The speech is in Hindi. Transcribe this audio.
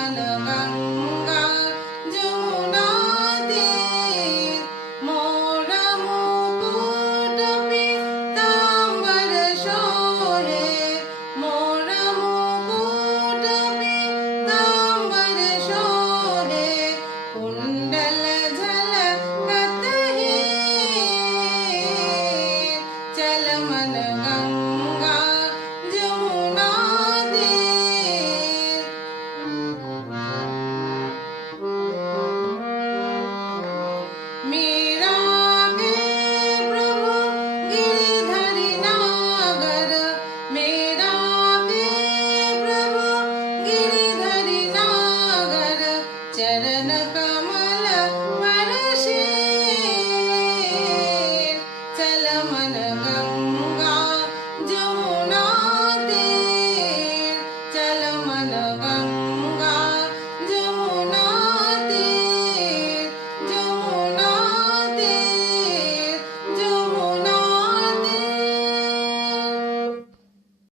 मन गंगा जमुना तीर मोर मुकुट पीतांबर शोभे मोर मुकुट पीतांबर शोभे कुंडल झलकत हीर चल मन गंगा जमुना तीर मीरा के प्रभु गिरधरि नागर मीरा के प्रभु गिरधरि नागर चरण कमल पर शीर चल मन गंगा जमुना तीर चल मन